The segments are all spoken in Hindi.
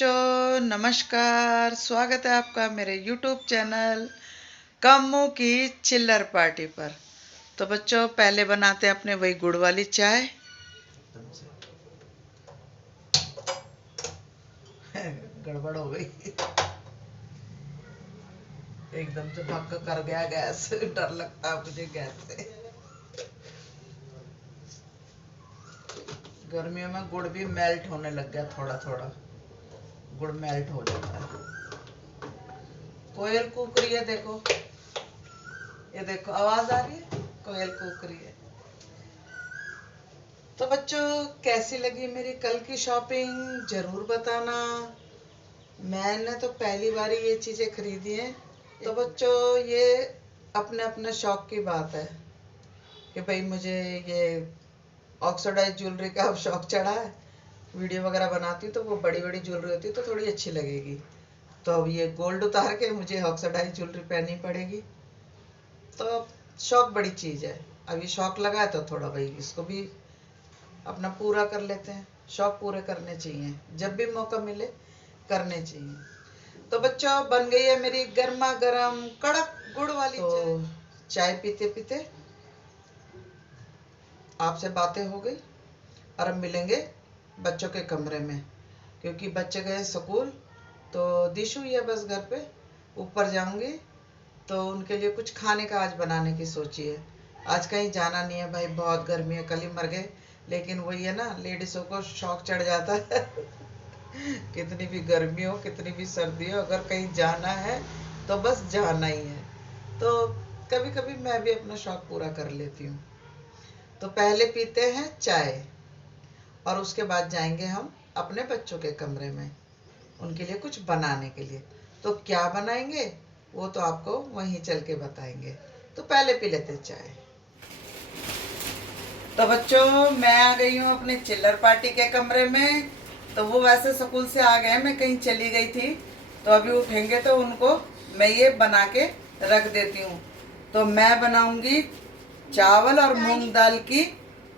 बच्चों नमस्कार, स्वागत है आपका मेरे YouTube चैनल कम्मू की चिल्लर पार्टी पर। तो बच्चों पहले बनाते हैं अपने वही गुड़ वाली चाय। गड़बड़ हो गई, एकदम से भक्का कर गया गैस। डर लगता है मुझे गैस से। गर्मियों में गुड़ भी मेल्ट होने लग गया, थोड़ा थोड़ा गुड़ मेल्ट हो जाता है। कोयल कूक रही है, देखो ये देखो आवाज आ रही है, कोयल कूक रही है। तो बच्चों कैसी लगी मेरी कल की शॉपिंग जरूर बताना। मैंने तो पहली बार ये चीजें खरीदी हैं। तो बच्चों ये अपने अपने शौक की बात है कि भाई मुझे ये ऑक्सीडाइज ज्वेलरी का अब शौक चढ़ा है। वीडियो वगैरह बनाती हूँ तो वो बड़ी बड़ी ज्वेलरी होती है तो थोड़ी अच्छी लगेगी। तो अब ये गोल्ड उतार के मुझे ऑक्सीडाइज ज्वेलरी पहननी पड़ेगी। तो शौक बड़ी चीज है। अब ये शौक लगा है तो थोड़ा भाई इसको भी अपना पूरा कर लेते हैं। शौक पूरे करने चाहिए, जब भी मौका मिले करने चाहिए। तो बच्चों बन गई है मेरी गर्मा गर्म कड़क गुड़ वाली चाय पीते पीते आपसे बातें हो गई। और अब मिलेंगे बच्चों के कमरे में, क्योंकि बच्चे गए स्कूल तो दिशु ही है बस घर पे। ऊपर जाऊंगी तो उनके लिए कुछ खाने का आज बनाने की सोची है। आज कहीं जाना नहीं है भाई, बहुत गर्मी है, कल ही मर गए। लेकिन वही है ना, लेडीजों को शौक चढ़ जाता है। कितनी भी गर्मी हो कितनी भी सर्दी हो, अगर कहीं जाना है तो बस जाना ही है। तो कभी कभी मैं भी अपना शौक पूरा कर लेती हूँ। तो पहले पीते हैं चाय और उसके बाद जाएंगे हम अपने बच्चों के कमरे में उनके लिए कुछ बनाने के लिए। तो क्या बनाएंगे वो तो आपको वहीं चल के बताएंगे। तो पहले पी लेते चाय। तो बच्चों मैं आ गई हूँ अपने चिल्लर पार्टी के कमरे में। तो वो वैसे स्कूल से आ गए, मैं कहीं चली गई थी तो अभी उठेंगे तो उनको मैं ये बना के रख देती हूँ। तो मैं बनाऊंगी चावल और मूंग दाल की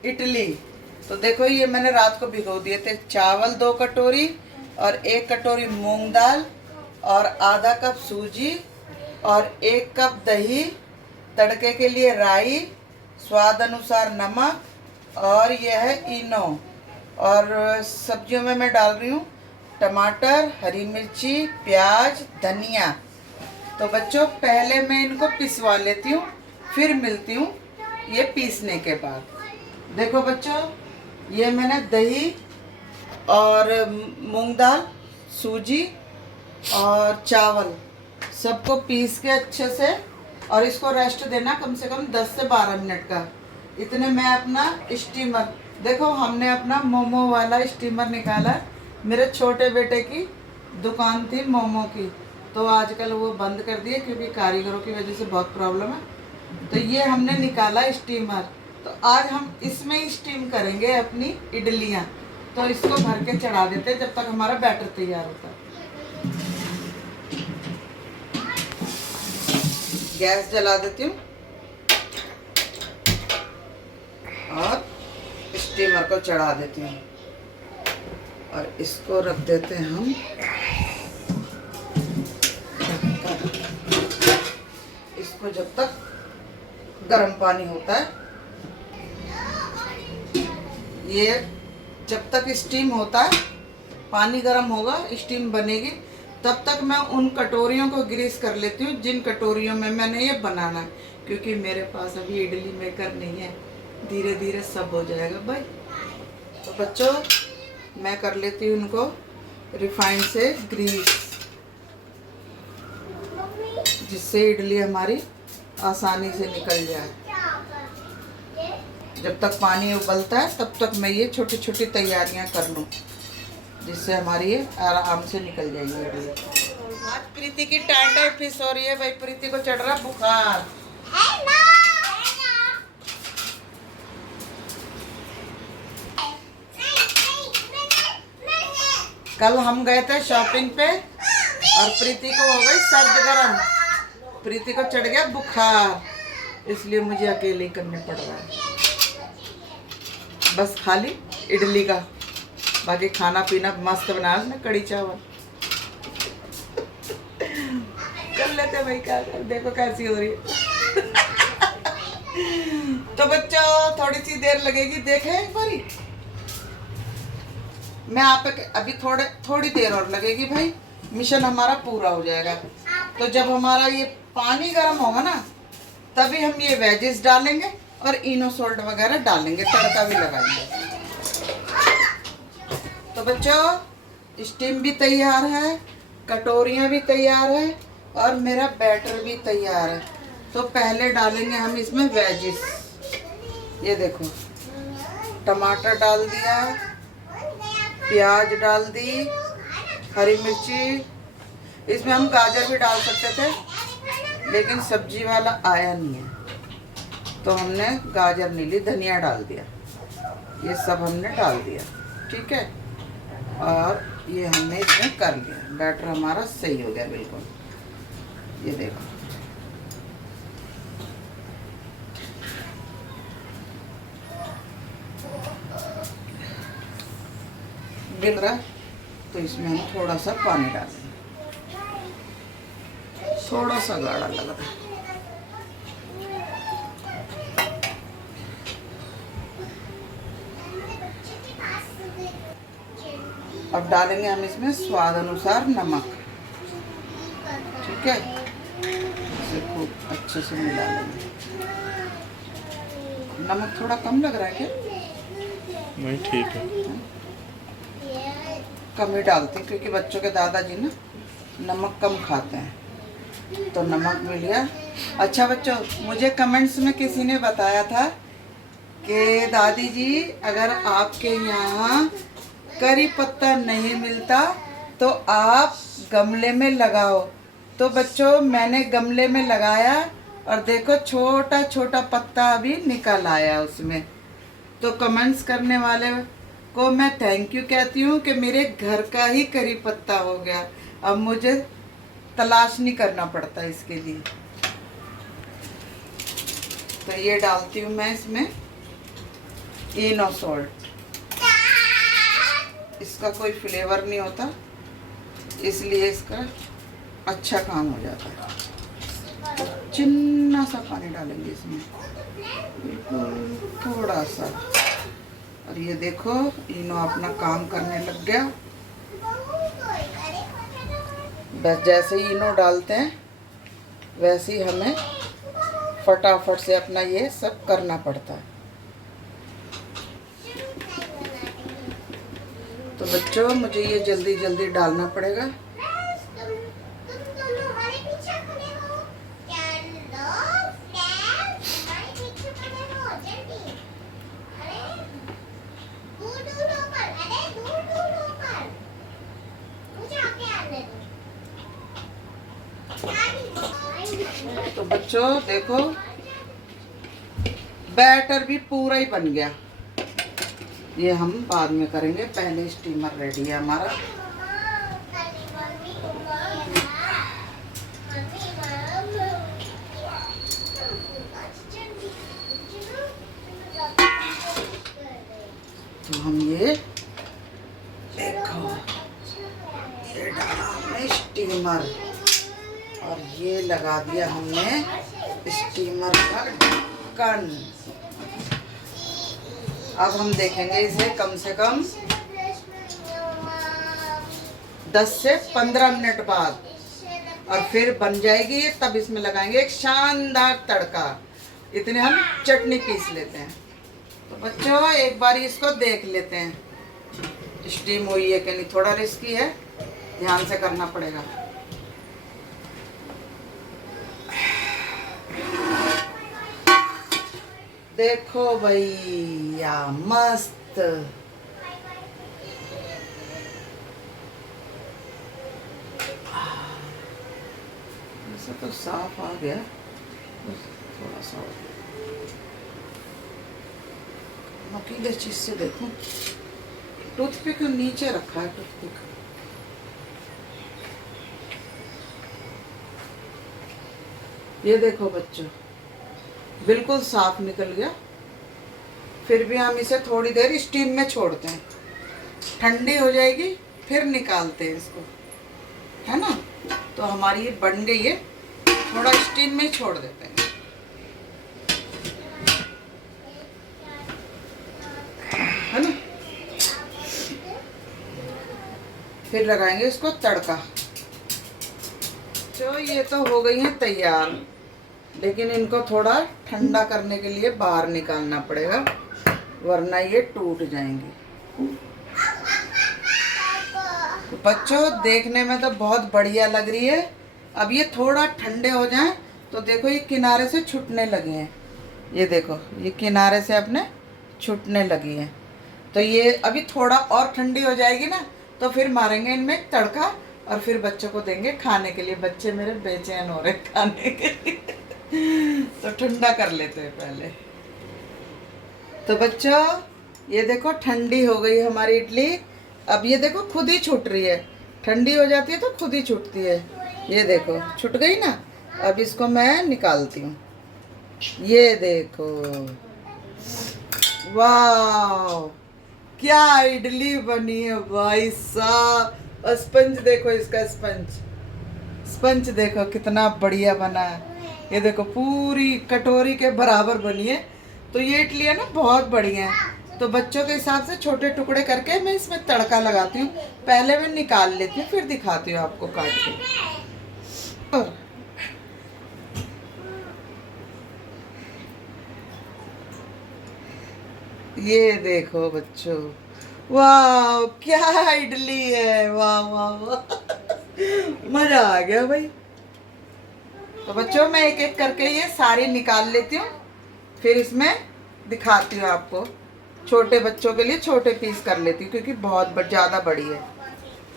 इडली। तो देखो ये मैंने रात को भिगो दिए थे। चावल 2 कटोरी और 1 कटोरी मूंग दाल और आधा कप सूजी और 1 कप दही, तड़के के लिए राई, स्वाद अनुसार नमक और यह है इनो। और सब्जियों में मैं डाल रही हूँ टमाटर, हरी मिर्ची, प्याज, धनिया। तो बच्चों पहले मैं इनको पिसवा लेती हूँ, फिर मिलती हूँ ये पीसने के बाद। देखो बच्चों ये मैंने दही और मूंग दाल, सूजी और चावल सबको पीस के अच्छे से, और इसको रेस्ट देना कम से कम 10 से 12 मिनट का। इतने में अपना स्टीमर, देखो हमने अपना मोमो वाला स्टीमर निकाला। मेरे छोटे बेटे की दुकान थी मोमो की, तो आजकल वो बंद कर दिए क्योंकि कारीगरों की वजह से बहुत प्रॉब्लम है। तो ये हमने निकाला स्टीमर। तो आज हम इसमें ही स्टीम करेंगे अपनी इडलियाँ। तो इसको भर के चढ़ा देते हैं जब तक हमारा बैटर तैयार होता है। गैस जला देती हूँ और स्टीमर को चढ़ा देती हूँ और इसको रख देते हैं हम। इसको जब तक गर्म पानी होता है, ये जब तक स्टीम होता है, पानी गर्म होगा, स्टीम बनेगी, तब तक मैं उन कटोरियों को ग्रीस कर लेती हूँ जिन कटोरियों में मैंने ये बनाना है। क्योंकि मेरे पास अभी इडली मेकर नहीं है, धीरे धीरे सब हो जाएगा भाई। तो बच्चों मैं कर लेती हूँ उनको रिफाइंड से ग्रीस, जिससे इडली हमारी आसानी से निकल जाए। जब तक पानी उबलता है तब तक मैं ये छोटी छोटी तैयारियां कर लूँ, जिससे हमारी ये आराम से निकल जाएगी इडली। आज प्रीति की टाइट फिश हो रही है भाई, प्रीति को चढ़ रहा बुखार। कल हम गए थे शॉपिंग पे और प्रीति को हो गई सर्द गरम, प्रीति को चढ़ गया बुखार, इसलिए मुझे अकेले करने पड़ रहा है। बस खाली इडली का, बाकी खाना पीना मस्त बनाया उसने, कड़ी चावल। कर लेते हैं भाई, क्या कर, देखो कैसी हो रही है। तो बच्चों थोड़ी सी देर लगेगी, देखें एक बारी। मैं आप अभी थोड़ी देर और लगेगी भाई, मिशन हमारा पूरा हो जाएगा। तो जब हमारा ये पानी गर्म होगा ना, तभी हम ये वेजेस डालेंगे और इनो सॉल्ट वगैरह डालेंगे, तड़का भी लगाएंगे। तो बच्चों स्टीम भी तैयार है, कटोरियाँ भी तैयार है और मेरा बैटर भी तैयार है। तो पहले डालेंगे हम इसमें वेजिस। ये देखो, टमाटर डाल दिया, प्याज डाल दी, हरी मिर्ची, इसमें हम गाजर भी डाल सकते थे लेकिन सब्जी वाला आया नहीं है तो हमने गाजर नहीं ली, धनिया डाल दिया। ये सब हमने डाल दिया, ठीक है। और ये हमने इसमें कर लिया, बैटर हमारा सही हो गया बिल्कुल। ये देखो, गिर रहा, तो इसमें हम थोड़ा सा पानी डालेंगे, थोड़ा सा गाढ़ा लग रहा है। अब डालेंगे हम इसमें स्वाद अनुसार नमक, ठीक है। इसे खूब अच्छे से मिला लेंगे। नमक थोड़ा कम लग रहा है क्या? नहीं, ठीक है। कम ही डालते हैं क्योंकि बच्चों के दादाजी ना नमक कम खाते हैं, तो नमक मिल गया। अच्छा बच्चों, मुझे कमेंट्स में किसी ने बताया था कि दादी जी अगर आपके यहाँ करी पत्ता नहीं मिलता तो आप गमले में लगाओ। तो बच्चों मैंने गमले में लगाया और देखो छोटा छोटा पत्ता अभी निकल आया उसमें। तो कमेंट्स करने वाले को मैं थैंक यू कहती हूँ कि मेरे घर का ही करी पत्ता हो गया, अब मुझे तलाश नहीं करना पड़ता इसके लिए। तो ये डालती हूँ मैं इसमें इनो सॉल्ट। इसका कोई फ्लेवर नहीं होता, इसलिए इसका अच्छा काम हो जाता है। तो चिन्ना सा पानी डालेंगे इसमें, बिल्कुल थोड़ा सा। और ये देखो इनो अपना काम करने लग गया। बस जैसे ही इनो डालते हैं वैसे ही हमें फटाफट से अपना ये सब करना पड़ता है। तो बच्चों मुझे ये जल्दी जल्दी डालना पड़ेगा। तो बच्चों देखो बैटर भी पूरा ही बन गया। ये हम बाद में करेंगे, पहले स्टीमर रेडी है हमारा। तो हम ये देखो, ये डाला हमने स्टीमर और ये लगा दिया हमने स्टीमर का ढक्कन। अब हम देखेंगे इसे कम से कम 10 से 15 मिनट बाद, और फिर बन जाएगी ये, तब इसमें लगाएंगे एक शानदार तड़का। इतने हम चटनी पीस लेते हैं। तो बच्चों एक बार इसको देख लेते हैं स्टीम हुई है कि नहीं। थोड़ा रिस्की है, ध्यान से करना पड़ेगा। देखो भैया मस्त। ऐसा तो साफ आ गया, थोड़ा सा नुकीले चीज से देखो। टूथपिक नीचे रखा है, टूथपिक। ये देखो बच्चों बिल्कुल साफ निकल गया। फिर भी हम इसे थोड़ी देर स्टीम में छोड़ते हैं, ठंडी हो जाएगी फिर निकालते हैं इसको, है ना। तो हमारी ये बन गई है थोड़ा स्टीम में ही छोड़ देते हैं, है ना। फिर लगाएंगे इसको तड़का। तो ये तो हो गई है तैयार, लेकिन इनको थोड़ा ठंडा करने के लिए बाहर निकालना पड़ेगा, वरना ये टूट जाएंगी। तो बच्चों देखने में तो बहुत बढ़िया लग रही है। अब ये थोड़ा ठंडे हो जाएं तो देखो ये किनारे से छूटने लगे हैं। ये देखो ये किनारे से अपने छूटने लगी हैं। तो ये अभी थोड़ा और ठंडी हो जाएगी ना, तो फिर मारेंगे इनमें एक तड़का और फिर बच्चों को देंगे खाने के लिए। बच्चे मेरे बेचैन हो रहे खाने के लिए तो ठंडा कर लेते हैं पहले। तो बच्चों ये देखो ठंडी हो गई हमारी इडली। अब ये देखो खुद ही छूट रही है, ठंडी हो जाती है तो खुद ही छूटती है। ये देखो छूट गई ना। अब इसको मैं निकालती हूँ। ये देखो, वाह क्या इडली बनी है भाई साहब। स्पंज देखो इसका, स्पंज देखो कितना बढ़िया बना है। ये देखो पूरी कटोरी के बराबर बनी है। तो ये इडली है ना बहुत बढ़िया है। तो बच्चों के हिसाब से छोटे टुकड़े करके मैं इसमें तड़का लगाती हूँ। पहले मैं निकाल लेती हूँ फिर दिखाती हूँ आपको काट के। ये देखो बच्चों, वाह क्या इडली है, वाह वाह वाह मजा आ गया भाई। तो बच्चों मैं एक एक करके ये सारी निकाल लेती हूँ, फिर इसमें दिखाती हूँ आपको। छोटे बच्चों के लिए छोटे पीस कर लेती हूँ क्योंकि बहुत ज़्यादा बड़ी है।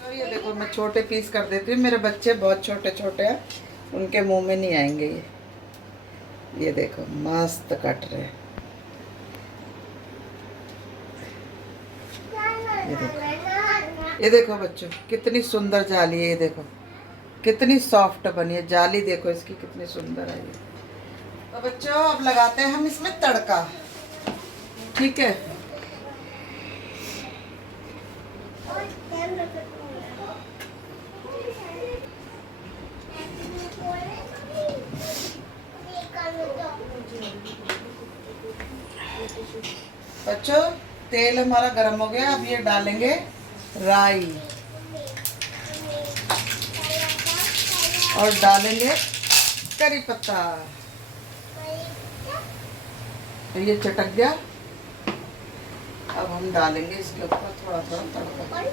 तो ये देखो मैं छोटे पीस कर देती हूँ। मेरे बच्चे बहुत छोटे छोटे हैं, उनके मुंह में नहीं आएंगे ये देखो मस्त कट रहे हैं। ये देखो बच्चों कितनी सुंदर जाली है। ये देखो कितनी सॉफ्ट बनी है जाली, देखो इसकी कितनी सुंदर है ये। तो बच्चों अब लगाते हैं हम इसमें तड़का, ठीक है। बच्चों तेल हमारा गर्म हो गया। अब ये डालेंगे राई और डालेंगे करी पत्ता। तो ये चटक गया। अब हम डालेंगे इसके ऊपर थोड़ा थोड़ा तड़का।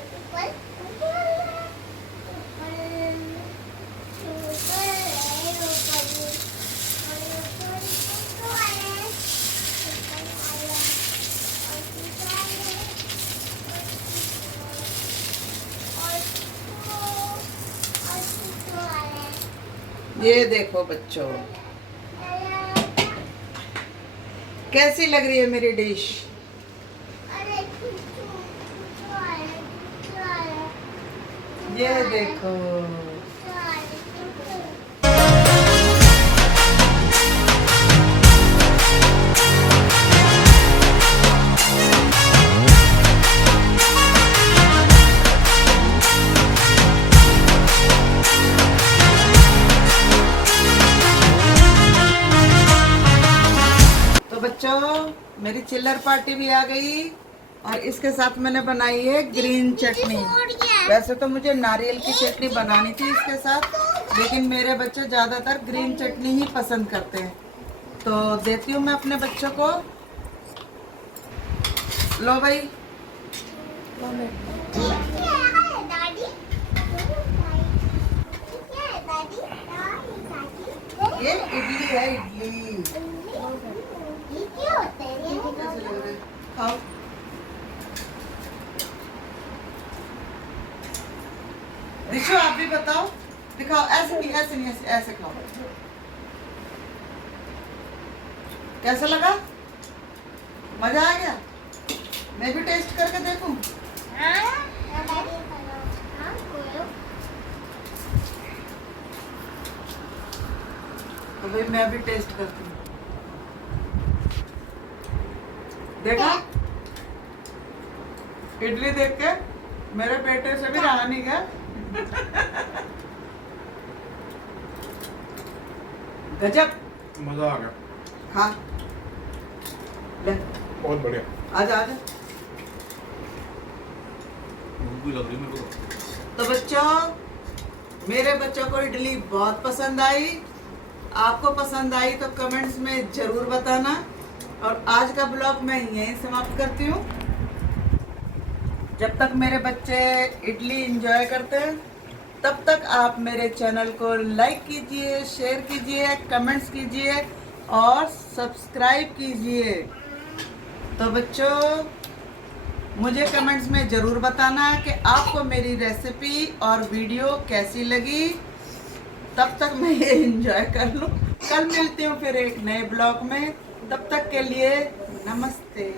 ये देखो बच्चों कैसी लग रही है मेरी डिश। ये देखो मेरी चिल्लर पार्टी भी आ गई और इसके साथ मैंने बनाई है ग्रीन चटनी। वैसे तो मुझे नारियल की चटनी बनानी थी इसके साथ, लेकिन मेरे बच्चे ज़्यादातर ग्रीन चटनी ही पसंद करते हैं। तो देती हूँ मैं अपने बच्चों को। लो भाई, ये इडली है, इडली खाओ। रिशु आप भी बताओ, दिखाओ। ऐसे नहीं, ऐसे नहीं, ऐसे ऐसे खाओ। कैसा लगा? मजा आ गया? मैं भी टेस्ट करके देखूं? तो भाई मैं भी टेस्ट करती हूँ। देखा, इडली देख के मेरे बेटे से भी रहा नहीं गया। गजब मजा आ गया। हाँ ले बहुत बढ़िया। आजा आजा। भूख भी लग रही है मेरे को। तो बच्चों, मेरे बच्चों को इडली बहुत पसंद आई। आपको पसंद आई तो कमेंट्स में जरूर बताना। और आज का ब्लॉग मैं यहीं समाप्त करती हूँ। जब तक मेरे बच्चे इडली एंजॉय करते हैं तब तक आप मेरे चैनल को लाइक कीजिए, शेयर कीजिए, कमेंट्स कीजिए और सब्सक्राइब कीजिए। तो बच्चों, मुझे कमेंट्स में ज़रूर बताना कि आपको मेरी रेसिपी और वीडियो कैसी लगी। तब तक मैं ये एंजॉय कर लूँ। कल मिलती हूँ फिर एक नए ब्लॉग में। तब तक के लिए नमस्ते।